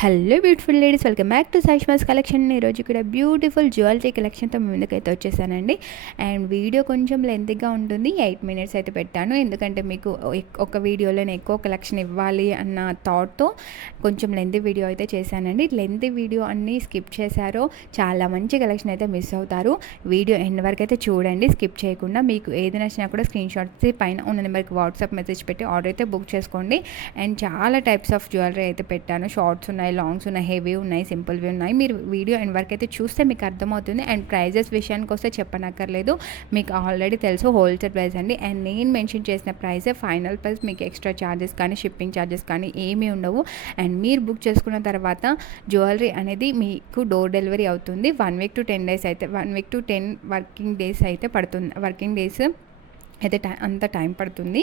Hello beautiful ladies, welcome back to Saishma's collection. ఈరోజు కూడా beautiful jewellery కలెక్షన్తో మీ ముందుకైతే వచ్చేసానండి. అండ్ వీడియో కొంచెం లెంతీగా ఉంటుంది, 8 minutes అయితే పెట్టాను. ఎందుకంటే మీకు ఒక వీడియోలోనే ఎక్కువ కలెక్షన్ ఇవ్వాలి అన్న థాట్తో కొంచెం లెంతీ వీడియో అయితే చేశానండి. లెంతీ వీడియో అన్నీ స్కిప్ చేశారో చాలా మంచి కలెక్షన్ అయితే మిస్ అవుతారు. వీడియో ఎండ్ వరకు అయితే చూడండి, స్కిప్ చేయకుండా. మీకు ఏది నచ్చినా కూడా స్క్రీన్ షాట్స్ పైన ఉన్న నెంబర్కి వాట్సాప్ మెసేజ్ పెట్టి ఆర్డర్ అయితే బుక్ చేసుకోండి. అండ్ చాలా టైప్స్ ఆఫ్ జ్యువెలరీ అయితే పెట్టాను. షార్ట్స్ ఉన్నాయి, లాంగ్స్ ఉన్నాయి, హెవీ ఉన్నాయి, సింపుల్వి ఉన్నాయి. మీరు వీడియో ఎండ్ వరకు అయితే చూస్తే మీకు అర్థమవుతుంది. అండ్ ప్రైజెస్ విషయానికి వస్తే చెప్పనక్కర్లేదు, మీకు ఆల్రెడీ తెలుసు హోల్సేల్ ప్రైస్ అండి. అండ్ నేను మెన్షన్ చేసిన ప్రైసే ఫైనల్ ప్రైస్. మీకు ఎక్స్ట్రా ఛార్జెస్ కానీ షిప్పింగ్ ఛార్జెస్ కానీ ఏమీ ఉండవు. అండ్ మీరు బుక్ చేసుకున్న తర్వాత జ్యువెలరీ అనేది మీకు డోర్ డెలివరీ అవుతుంది. 1 week to 10 days అయితే 1 week to 10 working days అయితే పడుతుంది. వర్కింగ్ డేస్ అయితే అంత టైం పడుతుంది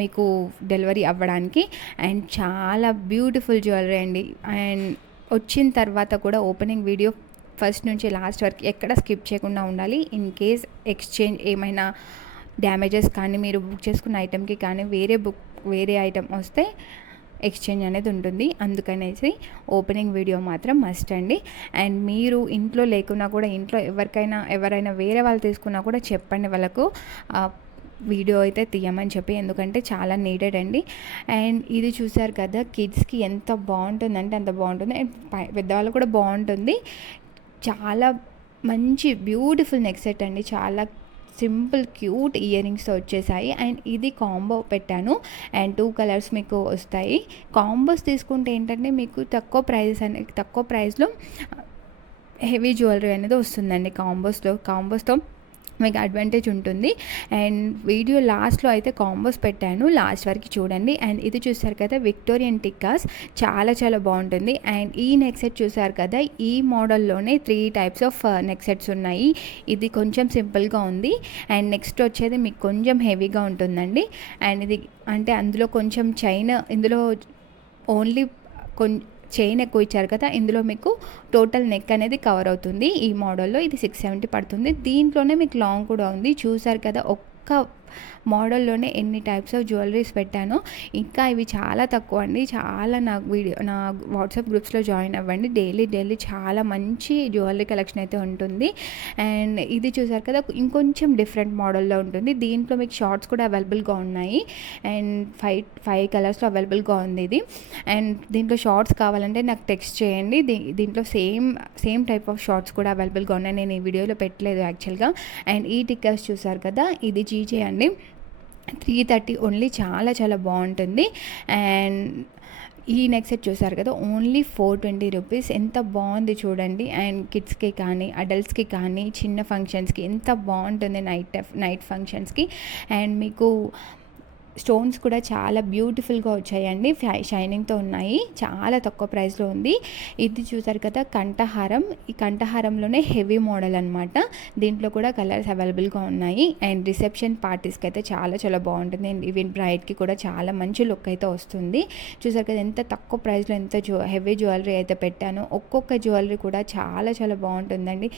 మీకు డెలివరీ అవ్వడానికి. అండ్ చాలా బ్యూటిఫుల్ జ్యువెలరీ అండి. అండ్ వచ్చిన తర్వాత కూడా ఓపెనింగ్ వీడియో ఫస్ట్ నుంచి లాస్ట్ వరకు ఎక్కడ స్కిప్ చేయకుండా ఉండాలి. ఇన్ కేస్ ఎక్స్చేంజ్ ఏమైనా డ్యామేజెస్ కానీ మీరు బుక్ చేసుకున్న ఐటెంకి కానీ వేరే ఐటెం వస్తే ఎక్స్చేంజ్ అనేది ఉంటుంది. అందుకనేసి ఓపెనింగ్ వీడియో మాత్రం మస్ట్ అండి. అండ్ మీరు ఇంట్లో లేకున్నా కూడా, ఇంట్లో ఎవరైనా వేరే వాళ్ళు తీసుకున్నా కూడా చెప్పండి వాళ్ళకు వీడియో అయితే తీయమని చెప్పి, ఎందుకంటే చాలా నీడెడ్ అండి. అండ్ ఇది చూసారు కదా, కిడ్స్కి ఎంత బాగుంటుందంటే అంత బాగుంటుంది. అండ్ పెద్దవాళ్ళు కూడా బాగుంటుంది. చాలా మంచి బ్యూటిఫుల్ నెక్ సెట్ అండి. చాలా సింపుల్ క్యూట్ ఇయర్ రింగ్స్తో వచ్చేసాయి. అండ్ ఇది కాంబో పెట్టాను. అండ్ 2 కలర్స్ మీకు వస్తాయి. కాంబోస్ తీసుకుంటే ఏంటంటే మీకు తక్కువ ప్రైస్లో హెవీ జ్యువెలరీ అనేది వస్తుందండి. కాంబోస్తో మీకు అడ్వాంటేజ్ ఉంటుంది. అండ్ వీడియో లాస్ట్లో అయితే కాంబోస్ పెట్టాను, లాస్ట్ వరకు చూడండి. అండ్ ఇది చూసారు కదా, విక్టోరియన్ టిక్కాస్ చాలా చాలా బాగుంటుంది. అండ్ ఈ నెక్ సెట్ చూసారు కదా, ఈ మోడల్లోనే 3 types ఆఫ్ నెక్ సెట్స్ ఉన్నాయి. ఇది కొంచెం సింపుల్గా ఉంది. అండ్ నెక్స్ట్ వచ్చేది మీకు కొంచెం హెవీగా ఉంటుందండి. అండ్ ఇది అంటే అందులో కొంచెం ఇందులో ఓన్లీ చైన్ ఎక్కువ ఇచ్చారు కదా, ఇందులో మీకు టోటల్ నెక్ అనేది కవర్ అవుతుంది. ఈ మోడల్లో ఇది 670 పడుతుంది. దీంట్లోనే మీకు లాంగ్ కూడా ఉంది. చూసారు కదా, ఒక్క మోడల్లోనే ఎన్ని టైప్స్ ఆఫ్ జ్యువెలరీస్ పెట్టానో. ఇంకా ఇవి చాలా తక్కువ అండి. చాలా నా వాట్సాప్ గ్రూప్స్లో జాయిన్ అవ్వండి. డైలీ చాలా మంచి జ్యువెలరీ కలెక్షన్ అయితే ఉంటుంది. అండ్ ఇది చూసారు కదా, ఇంకొంచెం డిఫరెంట్ మోడల్లో ఉంటుంది. దీంట్లో మీకు షార్ట్స్ కూడా అవైలబుల్గా ఉన్నాయి. అండ్ 5 కలర్స్లో అవైలబుల్గా ఉంది ఇది. అండ్ దీంట్లో షార్ట్స్ కావాలంటే నాకు టెక్స్ట్ చేయండి. దీంట్లో సేమ్ టైప్ ఆఫ్ షార్ట్స్ కూడా అవైలబుల్గా ఉన్నాయి. నేను ఈ వీడియోలో పెట్టలేదు యాక్చువల్గా. అండ్ ఈ టిక్కర్స్ చూసారు కదా, ఇది జీజే అండి. 330 ఓన్లీ. చాలా చాలా బాగుంటుంది. అండ్ ఈ నెక్ సెట్ చూసారు కదా, ఓన్లీ 420 రూపీస్. ఎంత బాగుంది చూడండి. అండ్ కిడ్స్కి కానీ అడల్ట్స్కి కానీ చిన్న ఫంక్షన్స్కి ఎంత బాగుంటుంది, నైట్ ఫంక్షన్స్కి. అండ్ మీకు స్టోన్స్ కూడా చాలా బ్యూటిఫుల్గా వచ్చాయండి. షైనింగ్తో ఉన్నాయి. చాలా తక్కువ ప్రైస్లో ఉంది. ఇది చూసారు కదా, కంఠహారం. ఈ కంఠహారంలోనే హెవీ మోడల్ అనమాట. దీంట్లో కూడా కలర్స్ అవైలబుల్గా ఉన్నాయి. అండ్ రిసెప్షన్ పార్టీస్కి అయితే చాలా చాలా బాగుంటుంది. అండ్ ఈవెన్ బ్రైడ్కి కూడా చాలా మంచి లుక్ అయితే వస్తుంది. చూసారు కదా, ఎంత తక్కువ ప్రైస్లో ఎంత హెవీ జ్యువెలరీ అయితే పెట్టానో. ఒక్కొక్క జ్యువెలరీ కూడా చాలా చాలా బాగుంటుందండి.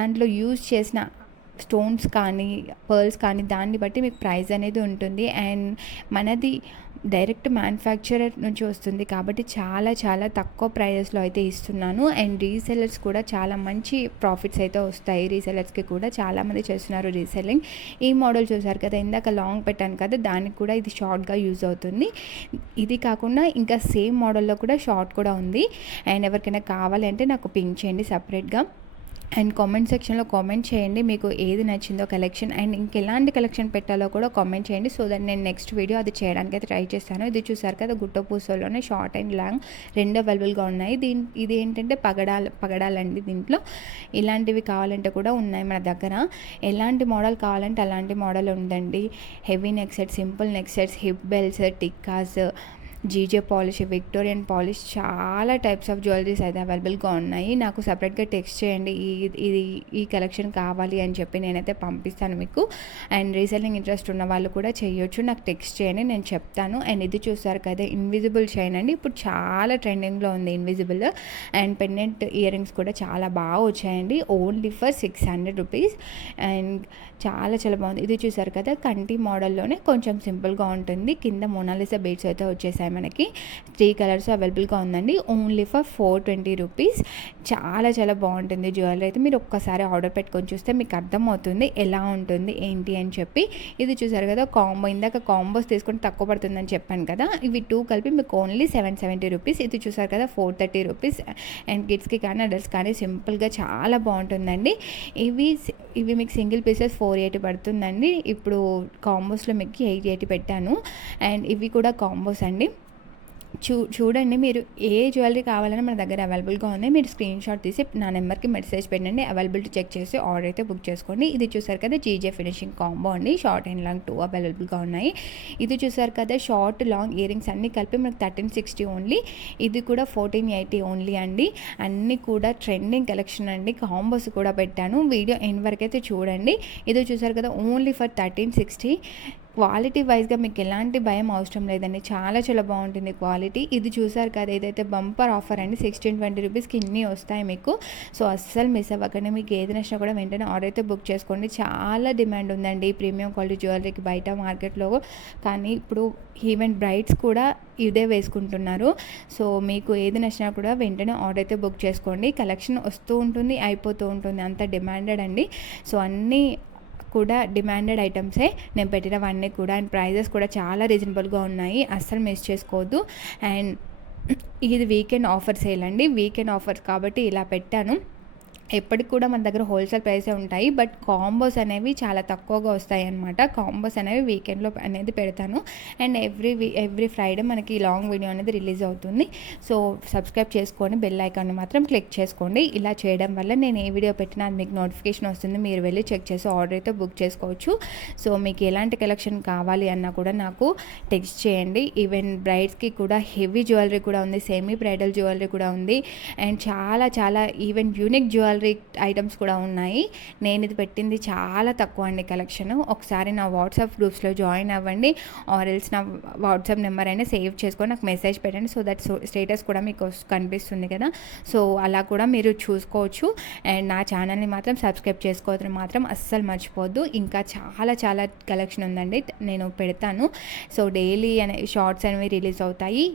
దాంట్లో యూజ్ చేసిన స్టోన్స్ కానీ పర్ల్స్ కానీ దాన్ని బట్టి మీకు ప్రైస్ అనేది ఉంటుంది. అండ్ మనది డైరెక్ట్ మ్యానుఫ్యాక్చరర్ నుంచి వస్తుంది కాబట్టి చాలా చాలా తక్కువ ప్రైజెస్లో అయితే ఇస్తున్నాను. అండ్ రీసెలర్స్ కూడా చాలా మంచి ప్రాఫిట్స్ అయితే వస్తాయి. రీసెలర్స్కి కూడా చాలామంది చేస్తున్నారు రీసెల్లింగ్. ఈ మోడల్ చూసారు కదా, ఇందాక లాంగ్ పెట్టాను కదా, దానికి కూడా ఇది షార్ట్గా యూజ్ అవుతుంది. ఇది కాకుండా ఇంకా సేమ్ మోడల్లో కూడా షార్ట్ కూడా ఉంది. అండ్ ఎవరికైనా కావాలంటే నాకు పింక్ చేయండి సపరేట్గా. అండ్ కామెంట్ సెక్షన్లో కామెంట్ చేయండి మీకు ఏది నచ్చిందో కలెక్షన్. అండ్ ఇంకెలాంటి కలెక్షన్ పెట్టాలో కూడా కామెంట్ చేయండి, సో దట్ నేను నెక్స్ట్ వీడియో అది చేయడానికి అయితే ట్రై చేస్తాను. ఇది చూసారు కదా, గుట్ట పూసలోనే షార్ట్ అండ్ లాంగ్ 2 అవైలబుల్గా ఉన్నాయి. ఇది ఏంటంటే పగడాలండి. దీంట్లో ఇలాంటివి కావాలంటే కూడా ఉన్నాయి మన దగ్గర. ఎలాంటి మోడల్ కావాలంటే అలాంటి మోడల్ ఉందండి. Heavy neck set, simple neck sets, hip belts, tikkas, GJ polish, Victorian polish, చాలా టైప్స్ ఆఫ్ జ్యువెలరీస్ అయితే అవైలబుల్గా ఉన్నాయి. నాకు సపరేట్గా టెక్స్ట్ చేయండి ఈ కలెక్షన్ కావాలి అని చెప్పి, నేనైతే పంపిస్తాను మీకు. అండ్ రీసెల్లింగ్ ఇంట్రెస్ట్ ఉన్న వాళ్ళు కూడా చేయొచ్చు, నాకు టెక్స్ట్ చేయండి, నేను చెప్తాను. అండ్ ఇది చూసారు కదా, ఇన్విజిబుల్ చైన్ అండి. ఇప్పుడు చాలా ట్రెండింగ్లో ఉంది invisible. And pendant ear rings కూడా చాలా బాగా వచ్చాయండి, ఓన్లీ ఫర్ 600 రూపీస్. అండ్ చాలా చాలా బాగుంది. ఇది చూసారు కదా, కంటి మోడల్లోనే కొంచెం సింపుల్గా ఉంటుంది. కింద మోనాలిసా బీడ్స్ అయితే వచ్చేసాయి. వస్తాయి మనకి. 3 కలర్స్ అవైలబుల్గా ఉందండి. Only for 420 rupees. చాలా చాలా బాగుంటుంది జ్యువెలరీ అయితే. మీరు ఒక్కసారి ఆర్డర్ పెట్టుకొని చూస్తే మీకు అర్థమవుతుంది ఎలా ఉంటుంది ఏంటి అని చెప్పి. ఇది చూసారు కదా కాంబో, ఇందాక కాంబోస్ తీసుకుంటే తక్కువ పడుతుందని చెప్పాను కదా, ఇవి 2 కలిపి మీకు ఓన్లీ 770 రూపీస్. ఇది చూసారు కదా 430 రూపీస్. అండ్ కిడ్స్కి కానీ అడల్ట్స్ కానీ సింపుల్గా చాలా బాగుంటుందండి. ఇవి మీకు సింగిల్ పీసెస్ 480 పడుతుందండి. ఇప్పుడు కాంబోస్లో మీకు 880 పెట్టాను. అండ్ ఇవి కూడా కాంబోస్ అండి. చూడండి, మీరు ఏ జ్యువెలరీ కావాలన్నా మన దగ్గర అవైలబుల్గా ఉంది. మీరు స్క్రీన్ షాట్ తీసి నా నెంబర్కి మెసేజ్ పెట్టండి, అవైలబిలిటీ చెక్ చేసి ఆర్డర్ అయితే బుక్ చేసుకోండి. ఇది చూసారు కదా జీజే ఫినిషింగ్ కాంబో అండి. షార్ట్ అండ్ లాంగ్ 2 అవైలబుల్గా ఉన్నాయి. ఇది చూసారు కదా షార్ట్ లాంగ్ ఇయర్ రింగ్స్ అన్నీ కలిపి మనకు 1360 ఓన్లీ. ఇది కూడా 1480 ఓన్లీ అండి. అన్నీ కూడా ట్రెండింగ్ కలెక్షన్ అండి. కాంబోస్ కూడా పెట్టాను, వీడియో ఎండ్ వరకు అయితే చూడండి. ఇది చూసారు కదా ఓన్లీ ఫర్ 1360. క్వాలిటీ వైజ్గా మీకు ఎలాంటి భయం అవసరం లేదండి, చాలా చాలా బాగుంటుంది క్వాలిటీ. ఇది చూసారు కదా, ఇదైతే బంపర్ ఆఫర్ అండి. 1620 రూపీస్కి ఇన్ని వస్తాయి మీకు. సో అస్సలు మిస్ అవ్వకండి. మీకు ఏది నచ్చినా కూడా వెంటనే ఆర్డర్ అయితే బుక్ చేసుకోండి. చాలా డిమాండ్ ఉందండి ప్రీమియం క్వాలిటీ జ్యువెలరీకి బయట మార్కెట్లో. కానీ ఇప్పుడు ఈవెన్ బ్రైడ్స్ కూడా ఇదే వేసుకుంటున్నారు. సో మీకు ఏది నచ్చినా కూడా వెంటనే ఆర్డర్ అయితే బుక్ చేసుకోండి. కలెక్షన్ వస్తూ ఉంటుంది, అయిపోతూ ఉంటుంది, అంత డిమాండెడ్ అండి. సో అన్నీ కూడా డిమాండెడ్ ఐటమ్సే నేను పెట్టినవన్నీ కూడా. అండ్ ప్రైజెస్ కూడా చాలా రీజనబుల్గా ఉన్నాయి, అస్సలు మిస్ చేసుకోవద్దు. అండ్ ఇది వీకెండ్ ఆఫర్ సేల్ అండి. వీకెండ్ ఆఫర్స్ కాబట్టి ఇలా పెట్టాను. ఎప్పటికి కూడా మన దగ్గర హోల్సేల్ ప్రైసే ఉంటాయి, బట్ కాంబోస్ అనేవి చాలా తక్కువగా వస్తాయి అన్నమాట. కాంబోస్ అనేవి వీకెండ్లో అనేది పెడతాను. అండ్ ఎవ్రీ ఫ్రైడే మనకి లాంగ్ వీడియో అనేది రిలీజ్ అవుతుంది. సో సబ్స్క్రైబ్ చేసుకొని బెల్ ఐకాన్ని మాత్రం క్లిక్ చేసుకోండి. ఇలా చేయడం వల్ల నేను ఏ వీడియో పెట్టినా అది మీకు నోటిఫికేషన్ వస్తుంది. మీరు వెళ్ళి చెక్ చేసి ఆర్డర్ అయితే బుక్ చేసుకోవచ్చు. సో మీకు ఎలాంటి కలెక్షన్ కావాలి అన్నా కూడా నాకు టెక్స్ట్ చేయండి. ఈవెన్ బ్రైడ్స్కి కూడా హెవీ జ్యువెలరీ కూడా ఉంది, సెమీ బ్రైడల్ జ్యువెలరీ కూడా ఉంది. అండ్ చాలా చాలా ఈవెన్ యూనిక్ జ్యువెలరీ ఐటమ్స్ కూడా ఉన్నాయి. నేను ఇది పెట్టింది చాలా తక్కువ అండి కలెక్షన్. ఒకసారి నా వాట్సాప్ గ్రూప్స్లో జాయిన్ అవ్వండి, ఆర్ ఎల్స్ నా వాట్సాప్ నెంబర్ అయినా సేవ్ చేసుకొని నాకు మెసేజ్ పెట్టండి. సో దట్ స్టేటస్ కూడా మీకు కనిపిస్తుంది కదా, సో అలా కూడా మీరు చూసుకోవచ్చు. అండ్ నా ఛానల్ని మాత్రం సబ్స్క్రైబ్ చేసుకోవద్దు మాత్రం అస్సలు మర్చిపోవద్దు. ఇంకా చాలా చాలా కలెక్షన్ ఉందండి, నేను పెడతాను. సో డైలీ షార్ట్స్ అనేవి రిలీజ్ అవుతాయి.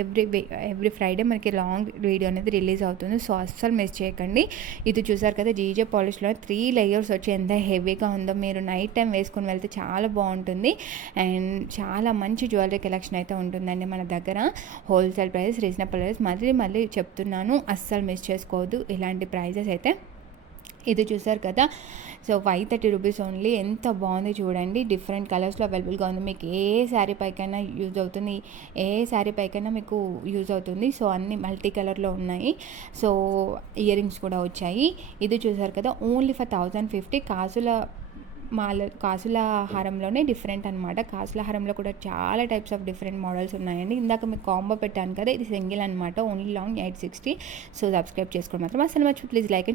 ఎవ్రీ ఫ్రైడే మనకి లాంగ్ వీడియో అనేది రిలీజ్ అవుతుంది. సో అస్సలు మిస్ చేయకండి. ఇది చూసారు కదా జీజే పాలిష్లో 3 లేయర్స్ వచ్చి ఎంత హెవీగా ఉందో. మీరు నైట్ టైం వేసుకొని వెళ్తే చాలా బాగుంటుంది. అండ్ చాలా మంచి జ్యువెలరీ కలెక్షన్ అయితే ఉంటుందండి మన దగ్గర. హోల్సేల్ ప్రైస్, రీజనబుల్ ప్రైస్, మళ్ళీ చెప్తున్నాను, అస్సలు మిస్ చేసుకోవద్దు ఇలాంటి ప్రైజెస్ అయితే. ఇది చూసారు కదా, సో 530 రూపీస్ ఓన్లీ. ఎంత బాగుంది చూడండి, డిఫరెంట్ కలర్స్లో అవైలబుల్గా ఉంది. మీకు ఏ శారీ పైకైనా యూజ్ అవుతుంది, ఏ శారీ పైకైనా మీకు యూజ్ అవుతుంది. సో అన్ని మల్టీ కలర్లో ఉన్నాయి. సో ఇయర్ రింగ్స్ కూడా వచ్చాయి. ఇది చూసారు కదా ఓన్లీ ఫర్ 1050. కాసుల హారంలోనే డిఫరెంట్ అనమాట. కాసుల హారంలో కూడా చాలా టైప్స్ ఆఫ్ డిఫరెంట్ మోడల్స్ ఉన్నాయండి. ఇందాక మీకు కాంబో పెట్టాను కదా, ఇది సింగిల్ అనమాట, ఓన్లీ లాంగ్ 860. సో సబ్స్క్రైబ్ చేసుకోండి మాత్రం అసలు మర్చిపోయి ప్లీజ్ లైక్ అండ్